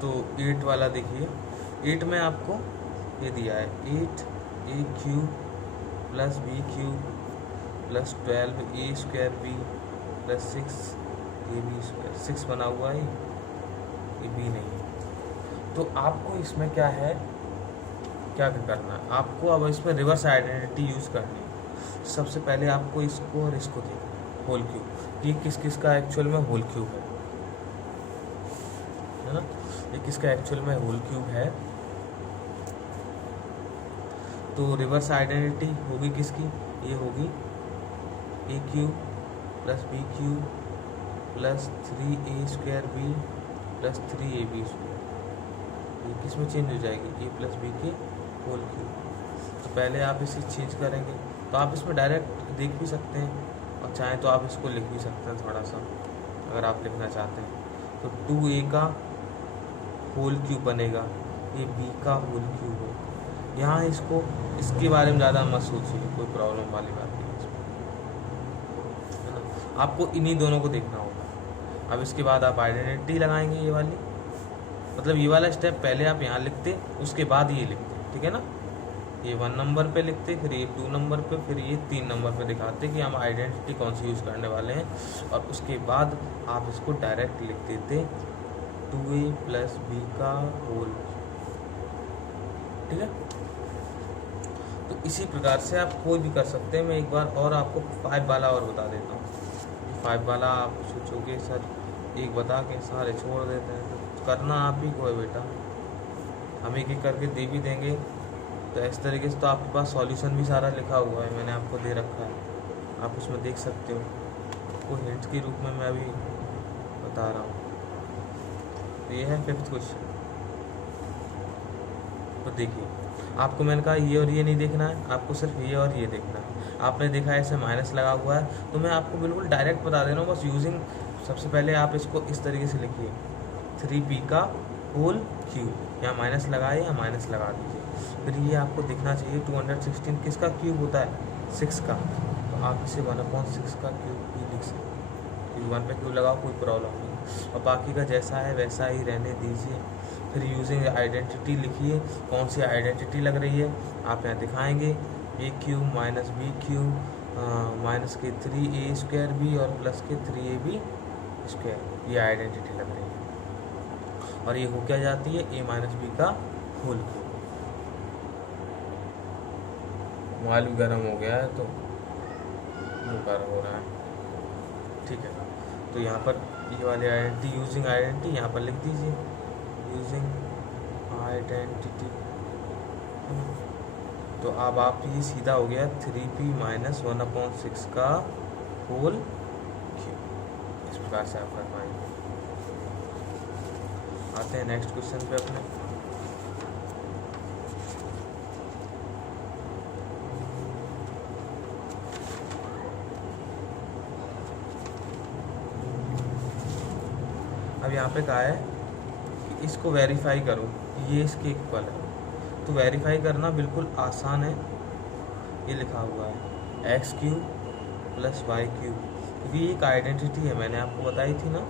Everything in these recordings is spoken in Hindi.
तो 8 वाला देखिए, 8 में आपको ये दिया है 8 A cube plus B cube plus 12 A square B plus 6 A B square, 6 बना हुआ है, ये बी नहीं है। तो आपको इसमें क्या है, क्या करना है आपको, अब इसमें रिवर्स आइडेंटिटी यूज़ करनी है। सबसे पहले आपको इसको और इसको देखना होल क्यूब, ये किस किस का एक्चुअल में होल क्यूब है ना, ये किसका एक्चुअल में होल क्यूब है। तो रिवर्स आइडेंटिटी होगी किसकी, ये होगी A cube plus B cube plus 3 A square B plus 3 A B square, ये किस में चेंज हो जाएगी, ए प्लस बी के होल क्यूब। तो पहले आप इसे चेंज करेंगे, तो आप इसमें डायरेक्ट देख भी सकते हैं और चाहें तो आप इसको लिख भी सकते हैं थोड़ा सा, अगर आप लिखना चाहते हैं। तो 2a का होल क्यूब बनेगा, ये b का होल क्यूब है। यहाँ इसको, इसके बारे में ज़्यादा मत सोचिए, कोई प्रॉब्लम वाली बात नहीं है ना, आपको इन्हीं दोनों को देखना होगा। अब इसके बाद आप आइडेंटिटी लगाएंगे, ये वाली, मतलब ये वाला स्टेप पहले आप यहाँ लिखते, उसके बाद ये लिखते, ठीक है ना। ये 1 नंबर पे लिखते, फिर ये 2 नंबर पे, फिर ये 3 नंबर पे दिखाते कि हम आइडेंटिटी कौन सी यूज़ करने वाले हैं, और उसके बाद आप इसको डायरेक्ट लिख देते 2a प्लस बी का होल, ठीक है। तो इसी प्रकार से आप कोई भी कर सकते हैं। मैं एक बार और आपको 5 वाला और बता देता हूँ। 5 वाला आप सोचोगे सर एक बता के सारे छोड़ देते हैं, तो करना आप ही को है बेटा, हम एक एक करके दे भी देंगे। तो इस तरीके से तो आपके पास सॉल्यूशन भी सारा लिखा हुआ है, मैंने आपको दे रखा है, आप उसमें देख सकते हो। आपको हिंट के रूप में मैं अभी बता रहा हूँ। तो ये है 5th क्वेश्चन। तो देखिए, आपको मैंने कहा ये और ये नहीं देखना है, आपको सिर्फ ये और ये देखना है। आपने देखा है ऐसे माइनस लगा हुआ है, तो मैं आपको बिल्कुल डायरेक्ट बता दे रहा हूँ, बस यूजिंग। सबसे पहले आप इसको इस तरीके से लिखिए 3b का होल क्यूब, यहाँ माइनस लगाए या माइनस लगा दीजिए। फिर ये आपको दिखना चाहिए 216 किसका क्यूब होता है, 6 का। तो आप इसे 1/6 का क्यूब भी लिख सकते हैं, क्योंकि 1 पे क्यूब लगाओ कोई प्रॉब्लम नहीं, और बाकी का जैसा है वैसा ही रहने दीजिए। फिर यूजिंग आइडेंटिटी लिखिए, कौन सी आइडेंटिटी लग रही है आप यहाँ दिखाएंगे, A cube minus B cube minus के 3a स्क्वायर बी और प्लस के 3ab स्क्वायर, ये आइडेंटिटी लग रही है। और ये हो क्या जाती है, a माइनस बी का होल क्यूब। मोबाइल भी गर्म हो गया है तो मुकर हो रहा है, ठीक है। तो यहाँ पर ये वाली आइडेंटिटी, यूजिंग आइडेंटिटी यहाँ पर लिख दीजिए, यूजिंग आइडेंटिटी। तो अब आप ये सीधा हो गया 3p माइनस 1/6 का होल क्यूब। इस प्रकार से आप कर पाएंगे। आते हैं नेक्स्ट क्वेश्चन पे अपने। अब यहाँ पे कहा है कि इसको वेरीफाई करो कि ये इसके इक्वल है। तो वेरीफाई करना बिल्कुल आसान है, ये लिखा हुआ है x cube plus y cube, क्योंकि ये एक आइडेंटिटी है, मैंने आपको बताई थी ना।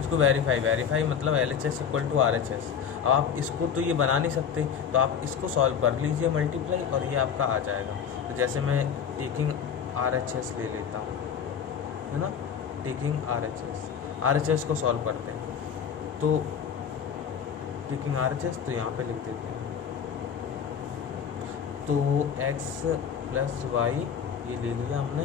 इसको वेरीफाई मतलब LHS इक्वल टू RHS। अब आप इसको तो ये बना नहीं सकते, तो आप इसको सॉल्व कर लीजिए मल्टीप्लाई, और ये आपका आ जाएगा। तो जैसे मैं टेकिंग RHS ले लेता हूँ, है ना, टेकिंग RHS को सॉल्व करते हैं। तो टेकिंग RHS तो यहाँ पे लिख देते हैं, तो x प्लस वाई ये ले लिया हमने।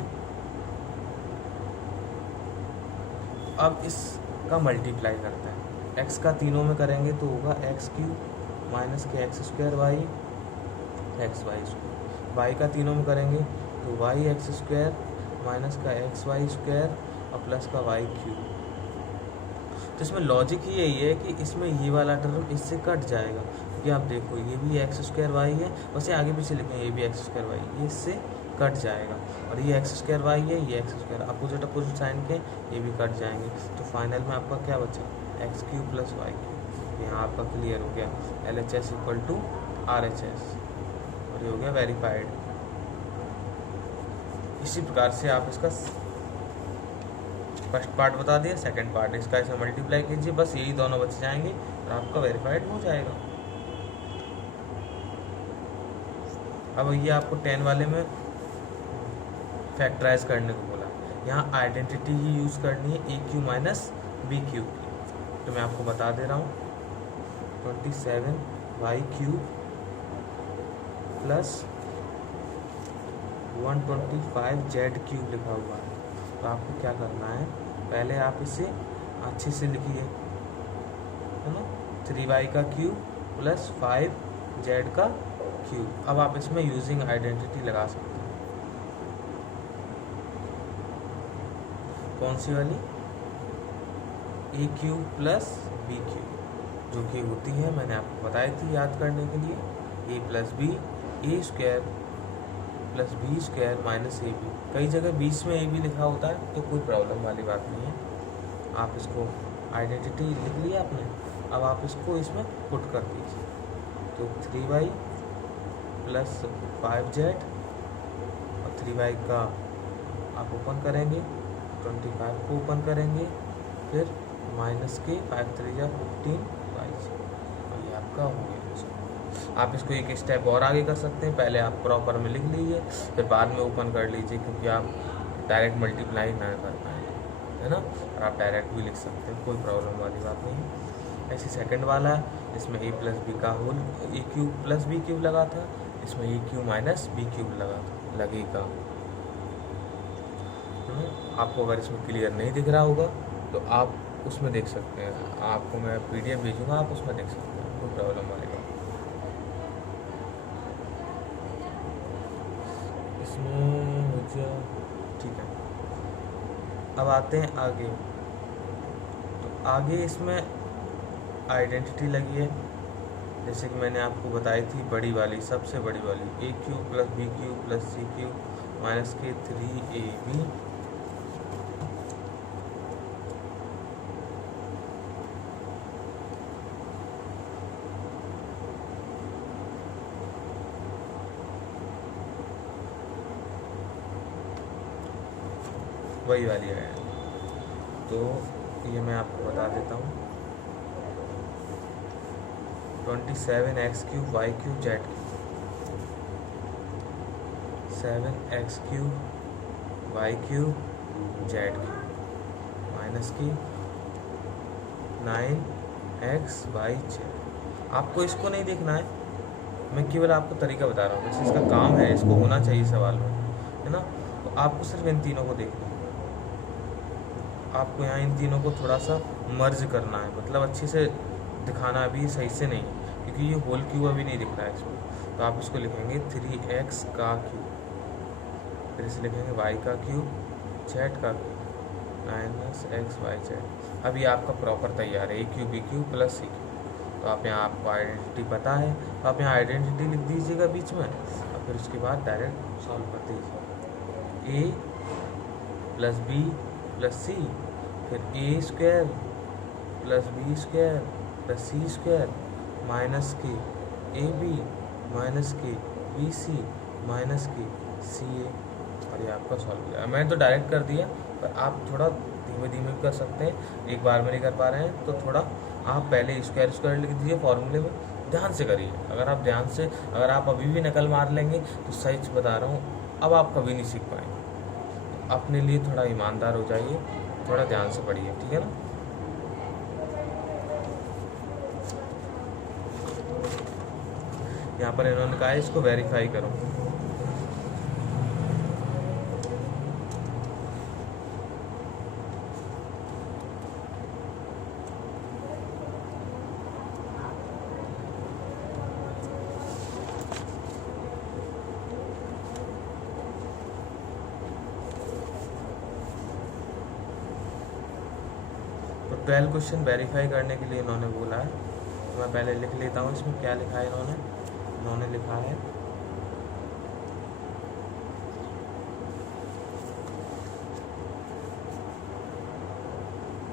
अब इसका मल्टीप्लाई करते हैं, x का तीनों में करेंगे तो होगा एक्स क्यूब माइनस के x square y x y square, y का तीनों में करेंगे तो वाई एक्स स्क्वायर माइनस का एक्स वाई स्क्वायर और प्लस का वाई क्यूब। तो इसमें लॉजिक ही यही है कि इसमें ये वाला टर्म इससे कट जाएगा, क्योंकि आप देखो ये भी एक्स स्क्वायर वाई है, वैसे आगे पीछे लिखें ये भी एक्स स्क्वायर वाई, ये इससे कट जाएगा। और ये एक्स स्क्वायर वाई है, ये एक्स स्क्वायर अपोजिट साइन के ये भी कट जाएंगे। तो फाइनल में आपका क्या बचा, x cube plus y cube. यहाँ आपका क्लियर हो गया LHS इक्वल टू RHS, और ये हो गया वेरीफाइड। इसी प्रकार से आप इसका फर्स्ट पार्ट बता दिया, सेकंड पार्ट इसका ऐसे मल्टीप्लाई कीजिए, बस यही दोनों बच जाएंगे और आपका वेरीफाइड हो जाएगा। अब ये आपको 10 वाले में फैक्टराइज करने को बोला, यहाँ आइडेंटिटी ही यूज़ करनी है ए क्यू माइनस बी क्यू की। तो मैं आपको बता दे रहा हूँ 27y cube plus 125z cube लिखा हुआ है। तो आपको क्या करना है, पहले आप इसे अच्छे से लिखिए, है ना, 3y का क्यूब प्लस 5z का क्यूब। अब आप इसमें यूजिंग आइडेंटिटी लगा सकते हैं। कौन सी वाली? A cube plus B cube, जो कि होती है, मैंने आपको बताई थी याद करने के लिए, A plus B, A square plus B square minus A B. कई जगह बीच में ए बी लिखा होता है, तो कोई प्रॉब्लम वाली बात नहीं है। आप इसको आइडेंटिटी लिख लिया आपने, अब आप इसको इसमें पुट कर दीजिए। तो 3y प्लस 5z और 3y का आप ओपन करेंगे, 25 को ओपन करेंगे, फिर माइनस के 5 3 या 15y, और ये आपका हो गया। आप इसको एक स्टेप और आगे कर सकते हैं, पहले आप प्रॉपर में लिख लीजिए, फिर बाद में ओपन कर लीजिए, क्योंकि आप डायरेक्ट मल्टीप्लाई ना कर पाएंगे, है ना। और आप डायरेक्ट भी लिख सकते हैं, कोई प्रॉब्लम वाली बात नहीं। ऐसे सेकंड वाला है, इसमें ए प्लस बी का होल ए क्यूब प्लस बी क्यूब लगा था, इसमें ए क्यूब माइनस बी क्यूब लगेगा। आपको अगर इसमें क्लियर नहीं दिख रहा होगा तो आप उसमें देख सकते हैं, आपको मैं PDF भेजूँगा, आप उसमें देख सकते हैं, कोई प्रॉब्लम वाली बात इसमें मुझे ठीक है। अब आते हैं आगे, तो आगे इसमें आइडेंटिटी लगी है, जैसे कि मैंने आपको बताई थी, बड़ी वाली, सबसे बड़ी वाली, A cube plus B cube plus C cube minus के 3ab वही वाली है। तो ये मैं आपको बता देता हूँ, 27x cube y cube z cube, 7x cube y cube z cube minus की 9x वाई जेड। आपको इसको नहीं देखना है, मैं केवल आपको तरीका बता रहा हूँ, जैसे इसका काम है, इसको होना चाहिए सवाल में, है ना। तो आपको सिर्फ इन तीनों को देखना है, आपको यहाँ इन तीनों को थोड़ा सा मर्ज करना है, मतलब अच्छे से दिखाना अभी सही से नहीं, क्योंकि ये होल क्यूब अभी नहीं दिख रहा है इसमें। तो आप इसको लिखेंगे 3x का क्यूब, फिर इसे लिखेंगे y का क्यूब z का cube minus x y z। अब ये आपका प्रॉपर तैयार है, ए cube B cube plus C cube. तो आप यहाँ, आपको आइडेंटिटी पता है, तो आप यहाँ आइडेंटिटी लिख दीजिएगा बीच में, और फिर उसके बाद डायरेक्ट सॉल्व कर दीजिए। A plus B plus C, फिर A square plus B square plus C square minus के ए बी माइनस के बी सी माइनस के सी ए, और ये आपका सॉल्व हो गया। मैंने तो डायरेक्ट कर दिया, पर आप थोड़ा धीमे धीमे कर सकते हैं, एक बार में नहीं कर पा रहे हैं तो थोड़ा आप पहले स्क्वायर स्क्वायर लिख दीजिए फॉर्मूले में, ध्यान से करिए। अगर आप ध्यान से, अगर आप अभी भी नकल मार लेंगे तो सच बता रहा हूँ, अब आप कभी नहीं सीख पाएंगे। अपने लिए थोड़ा ईमानदार हो जाइए, थोड़ा ध्यान से पढ़िए, ठीक है ना। यहाँ पर इन्होंने कहा है इसको वेरीफाई करो, तो 12 क्वेश्चन वेरीफाई करने के लिए इन्होंने बोला है। तो मैं पहले लिख लेता हूँ इसमें क्या लिखा है। इन्होंने लिखा है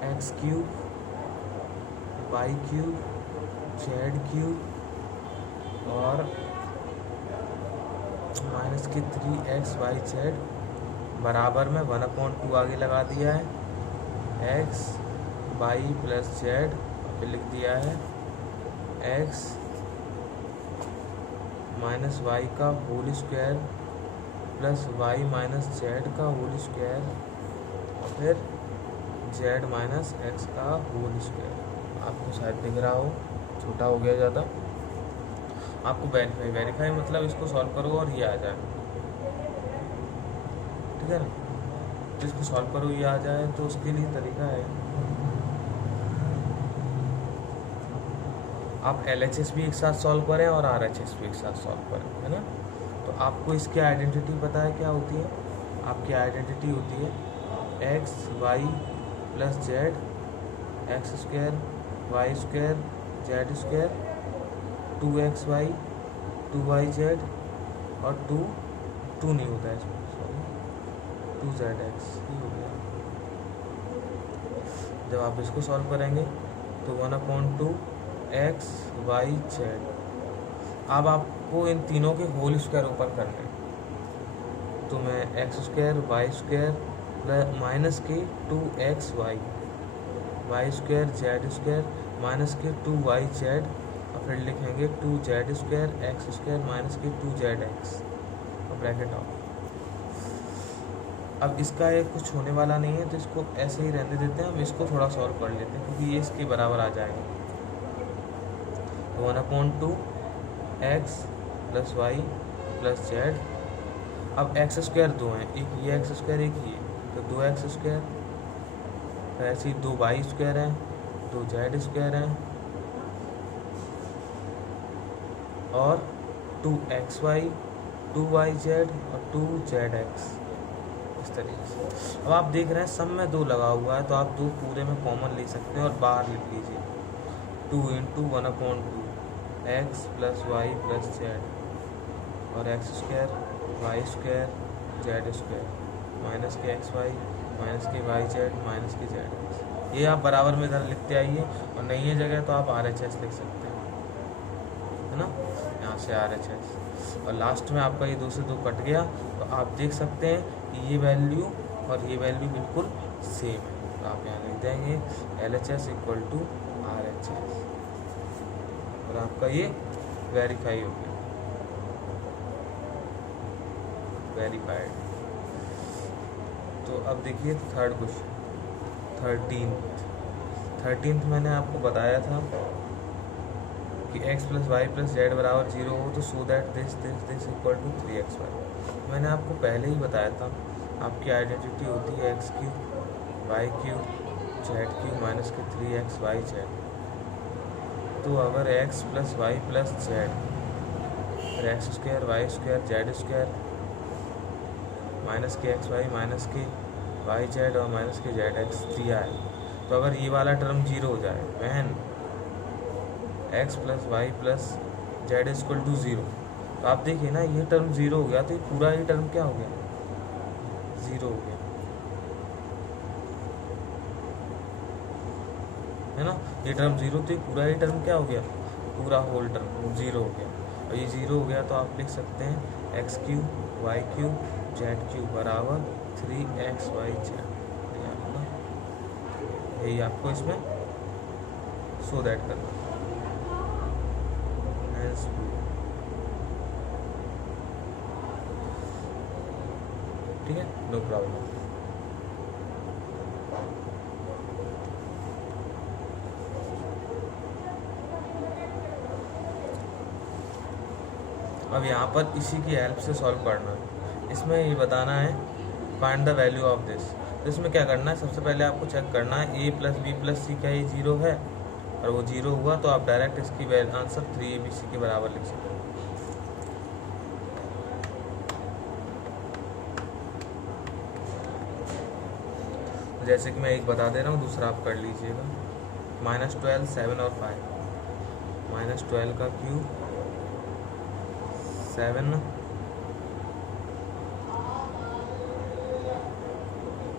x cube y cube z cube और माइनस के 3x वाई जेड बराबर में 1/2 आगे लगा दिया है, एक्स वाई प्लस जेड, फिर लिख दिया है एक्स माइनस वाई का whole square plus y minus z का होल स्क्वायर, और फिर जेड माइनस एक्स का होल स्क्वायर। आपको शायद दिख रहा हो, छोटा हो गया ज़्यादा। आपको वेरीफाई मतलब इसको सॉल्व करो और ये आ जाए, ठीक है ना। तो इसको सॉल्व करो ये आ जाए, तो उसके लिए तरीका है आप LHS भी एक साथ सॉल्व करें और RHS भी एक साथ सॉल्व करें, है ना। तो आपको इसकी आइडेंटिटी पता है क्या होती है? आपकी आइडेंटिटी होती है x y plus z, x square Y square Z square, 2x y 2y z, और टू नहीं होता है इसमें, सॉरी 2zx ही हो गया। जब आप इसको सॉल्व करेंगे तो 1/2 एक्स वाई जेड। अब आपको इन तीनों के होल स्क्वायर ऊपर करने हैं, तो मैं x square Y square plus minus के 2x y square Z square minus के 2y जेड, और फिर लिखेंगे 2z square x square minus के 2zx, और ब्रैकेट ऑफ। अब इसका ये कुछ होने वाला नहीं है, तो इसको ऐसे ही रहने देते हैं। हम इसको थोड़ा सॉल्व कर लेते हैं, क्योंकि ये इसके बराबर आ जाएगा। 1/2 x plus Y plus z. अब एक्स स्क्वायर दो हैं, एक ये एक्स स्क्वायर एक ये, तो 2x स्क्वायर। ऐसे ही 2y स्क्वायर हैं, 2z स्क्वायर हैं, और 2xy 2yz और 2zx, इस तरीके से। अब आप देख रहे हैं सब में 2 लगा हुआ है, तो आप 2 पूरे में कॉमन ले सकते हैं और बाहर लिख लीजिए 2 × 1/2 x plus Y plus Z, और X square Y square Z square minus के एक्स वाई माइनस के वाई जेड माइनस के जेड एक्स। ये आप बराबर में इधर लिखते आइए, और नहीं है जगह तो आप RHS लिख सकते हैं, है ना। यहाँ से RHS, और लास्ट में आपका ये 2 से 2 कट गया, तो आप देख सकते हैं कि ये वैल्यू और ये वैल्यू बिल्कुल सेम है। तो आप यहाँ लिख देंगे LHS = RHS, और आपका ये वेरीफाई हो गया, वेरीफाइड। तो अब देखिए थर्ड क्वेश्चन, 13th मैंने आपको बताया था कि x plus Y plus z बराबर 0 हो, तो सो दैट दिस = 3xy। मैंने आपको पहले ही बताया था आपकी आइडेंटिटी होती है x³ y³ z³ माइनस के 3xyz। तो अगर x plus Y plus Z, फिर X square Y square Z square minus के एक्स वाई माइनस के वाई जेड और माइनस के जेड एक्स दिया है, तो अगर ये वाला टर्म 0 हो जाए, when x plus Y plus z = 0, तो आप देखिए ना ये टर्म 0 हो गया, तो ये पूरा ही टर्म क्या हो गया, 0 हो गया, है ना। ये टर्म 0, तो ये पूरा ही टर्म क्या हो गया, पूरा होल टर्म 0 हो गया। और ये 0 हो गया, तो आप लिख सकते हैं x³ y³ z³ बराबर 3xyz। यही आपको इसमें सो दैट करना, ठीक है, नो प्रॉब्लम। अब यहाँ पर इसी की हेल्प से सॉल्व करना है। इसमें ये बताना है find the value of this. तो इसमें क्या करना है, सबसे पहले आपको चेक करना है a प्लस बी प्लस सी क्या ये 0 है, और वो 0 हुआ तो आप डायरेक्ट इसकी आंसर 3abc के बराबर लिख सकते हैं। जैसे कि मैं एक बता दे रहा हूँ, दूसरा आप कर लीजिएगा। -12 7 और 5, -12 का क्यूब 7,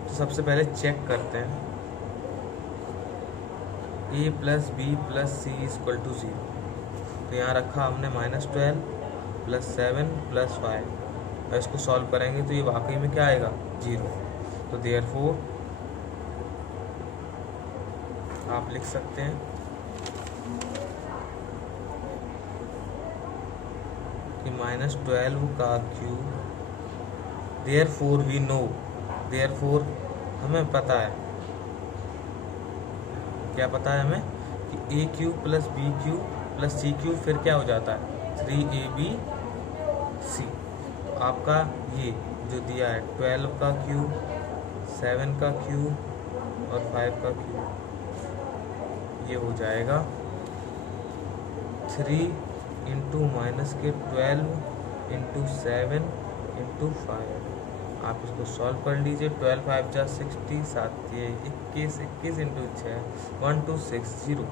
तो सबसे पहले चेक करते हैं a प्लस बी प्लस सी = 0। तो यहाँ रखा हमने -12 + 7 + 5, और इसको सॉल्व करेंगे तो ये वाकई में क्या आएगा, 0। तो देयरफॉर आप लिख सकते हैं कि -12 का cube, therefore we know, therefore हमें पता है, क्या पता है हमें कि a³ plus b³ plus c³ फिर क्या हो जाता है 3abc। तो आपका ये जो दिया है 12 का क्यूब, 7 का क्यूब और 5 का क्यूब, ये हो जाएगा 3 इंटू माइनस के 12 इंटू 7 इंटू 5। आप इसको सॉल्व कर लीजिए। 12 5 जा 60, 7 ये 21, 21 इंटू 6 1260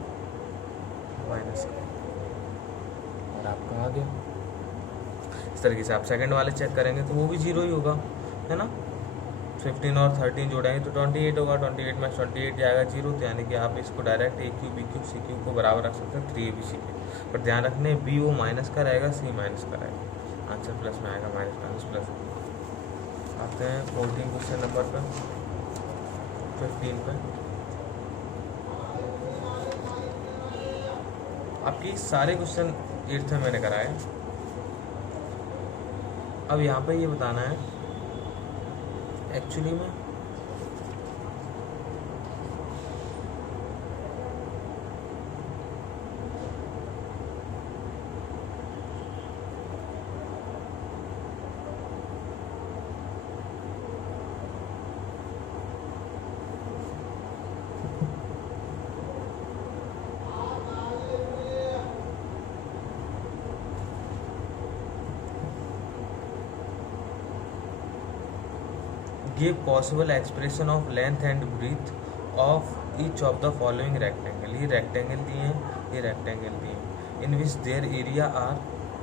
माइनस का, और आपका आ गया। इस तरीके से आप सेकंड वाले चेक करेंगे तो वो भी 0 ही होगा, है ना। 15 और 13 जोड़ेंगे तो 28 होगा, 28 में 28 जाएगा 0, तो यानी कि आप इसको डायरेक्ट a³ b³ c³ को बराबर रख सकते हैं 3abc के। पर ध्यान रखने b वो माइनस का रहेगा, c माइनस का रहेगा, आंसर प्लस में आएगा, माइनस माइनस प्लस। आते हैं 14 क्वेश्चन नंबर पे, 15 पे। आपकी सारे क्वेश्चन 8th में मैंने कराए। अब यहाँ पे ये बताना है एक्चुअली में give possible expression of length and breadth of each of the following rectangle. ये रेक्टेंगल दिए हैं, ये रेक्टेंगल दिए हैं, in which their area are.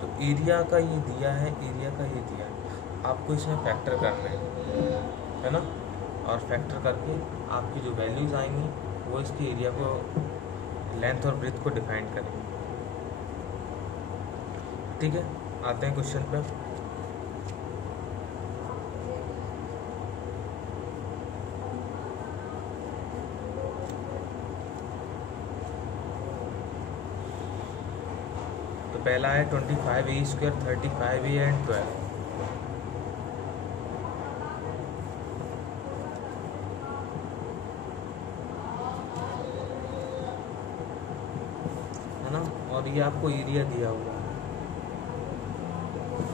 तो एरिया का ये दिया है, एरिया का ये दिया है, आपको इसमें फैक्टर करना है ना, और फैक्टर करके आपकी जो वैल्यूज आएंगी वो इसके एरिया को, लेंथ और ब्रीथ को डिफाइन करेंगे। ठीक है, आते हैं क्वेश्चन पे। पहला है 25a² 35a एंड 12। है ना, और ये आपको एरिया दिया हुआ है,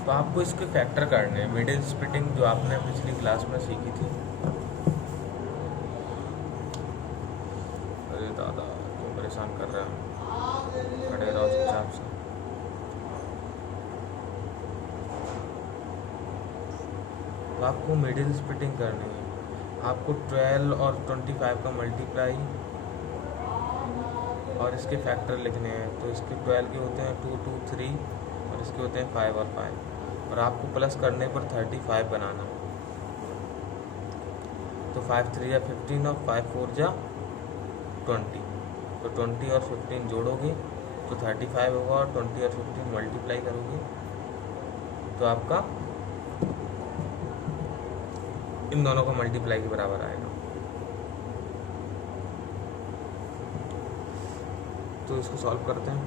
तो आपको इसके फैक्टर करने हैं, मिडिल स्प्लिटिंग जो आपने पिछली क्लास में सीखी थी। अरे दादा क्यों परेशान कर रहे हैं, खड़े रहो चुपचाप से। तो आपको मिडिल स्प्लिटिंग करनी है, आपको 12 और 25 का मल्टीप्लाई और इसके फैक्टर लिखने हैं। तो इसके 12 के होते हैं 2 2 3 और इसके होते हैं 5 और 5, और आपको प्लस करने पर 35 बनाना। तो 5 3 या 15 और 5 4 जा 20, तो 20 और 15 जोड़ोगे तो 35 होगा, और 20 और 15 मल्टीप्लाई करोगे तो आपका इन दोनों का मल्टीप्लाई के बराबर आएगा। तो इसको सॉल्व करते हैं।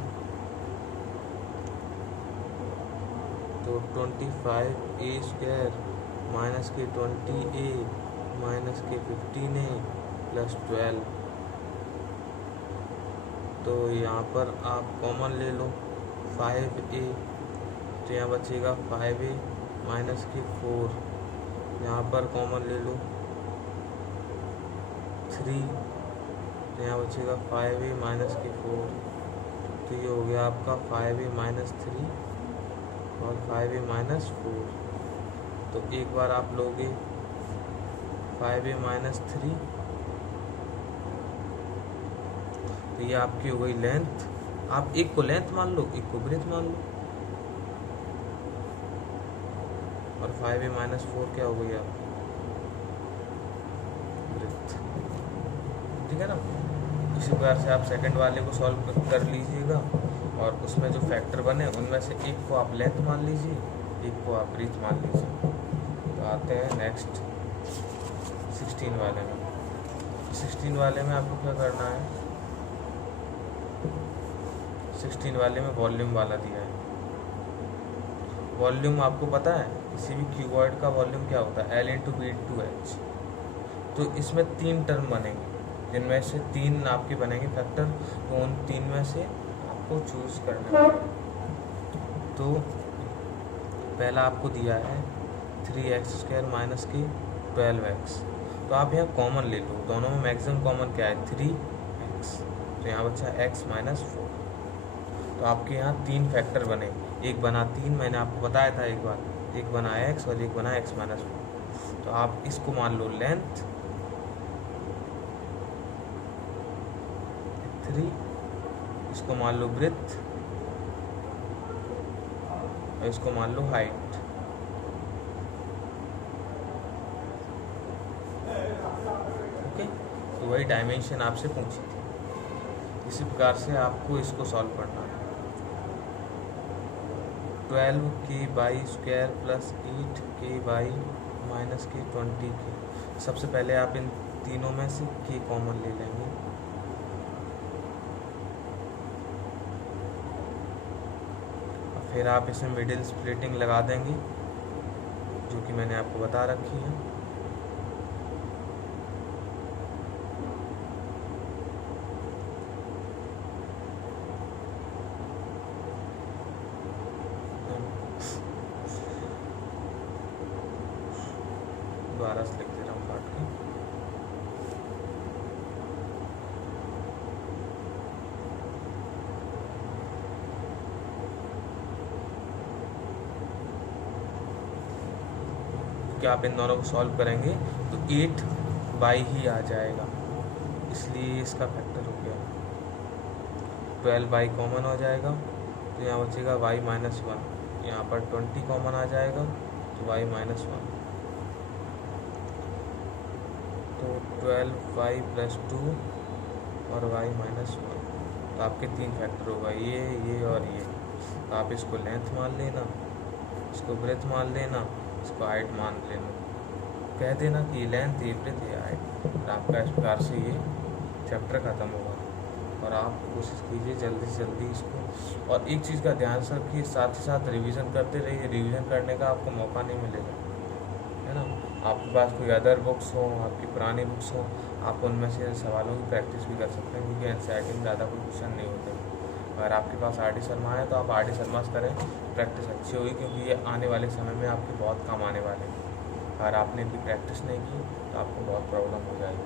तो 25a² माइनस के 20a माइनस के 15a प्लस 12। तो यहाँ पर आप कॉमन ले लो 5a, तो यहाँ बचेगा 5a माइनस के 4, यहाँ पर कॉमन ले लो 3, तो यहाँ बचेगा 5a माइनस के 4। तो ये हो गया आपका 5a माइनस 3 और 5a माइनस 4। तो एक बार आप लोगे 5a माइनस 3, तो ये आपकी हो गई लेंथ। आप एक को लेंथ मान लो, एक को ब्रेथ मान लो, और 5a माइनस 4 क्या हो गई आपकी ब्रेथ। ठीक है ना। इसी प्रकार से आप सेकंड वाले को सॉल्व कर लीजिएगा, और उसमें जो फैक्टर बने उनमें से एक को आप लेंथ मान लीजिए, एक को आप ब्रीथ मान लीजिए। तो आते हैं नेक्स्ट 16 वाले में। 16 वाले में आपको क्या करना है, 16 वाले में वॉल्यूम वाला दिया है। वॉल्यूम आपको पता है किसी भी क्यूबॉइड का वॉल्यूम क्या होता है, L into b two h. तो इसमें 3 टर्म बनेंगे, जिनमें से 3 आपके बनेंगे फैक्टर, तो उन 3 में से आपको चूज करना है। तो पहला आपको दिया है 3x² माइनस के 12x, तो आप यहाँ कॉमन ले लो, दोनों में मैक्सिमम कॉमन क्या है 3x, तो यहाँ बचा x माइनस 4। तो आपके यहाँ 3 फैक्टर बने, एक बना 3, मैंने आपको बताया था एक बार, एक बना x और एक बना x माइनस 4। तो आप इसको मान लो लेंथ 3, इसको मान लो ब्रेथ और इसको मान लो हाइट। ओके, तो वही डायमेंशन आपसे पूछी थी। इसी प्रकार से आपको इसको सॉल्व करना है। 12k² प्लस 8k माइनस के 20k। सबसे पहले आप इन तीनों में से k कॉमन ले लेंगे, फिर आप इसमें मिडिल स्प्लिटिंग लगा देंगे जो कि मैंने आपको बता रखी है। दोबारा से लिख दे रहा हूँ काट के। कि आप इन दोनों को सॉल्व करेंगे तो 8 ही आ जाएगा, इसलिए इसका फैक्टर हो गया। 12 कॉमन हो जाएगा तो यहाँ बचेगा y माइनस 1, यहाँ पर 20 कॉमन आ जाएगा तो y माइनस 1। तो 12y प्लस 2 और y माइनस 1, तो आपके 3 फैक्टर होगा, ये और ये। तो आप इसको लेंथ मान लेना, इसको ब्रेथ मान लेना, इसको हाइट मान लेना, कह देना कि ये लेंथ, ये ब्रेथ, ये हाइट, और आपका इस प्रकार से ये चैप्टर ख़त्म होगा। और आप कोशिश कीजिए जल्दी से जल्दी इसको। और एक चीज़ का ध्यान से रखिए, साथ ही साथ रिवीजन करते रहिए, रिवीजन करने का आपको मौका नहीं मिलेगा, है ना। आपके पास कोई अदर बुक्स हो, आपकी पुरानी बुक्स हो, आप उनमें से सवालों की प्रैक्टिस भी कर सकते हैं, क्योंकि एनसीईआरटी में ज़्यादा कोई क्वेश्चन नहीं होते। अगर आपके पास आर डी शर्मा है तो आप आर डी शर्मा से करें, प्रैक्टिस अच्छी होगी, क्योंकि ये आने वाले समय में आपके बहुत काम आने वाले हैं। अगर आपने इनकी प्रैक्टिस नहीं की तो आपको बहुत प्रॉब्लम हो जाएगी।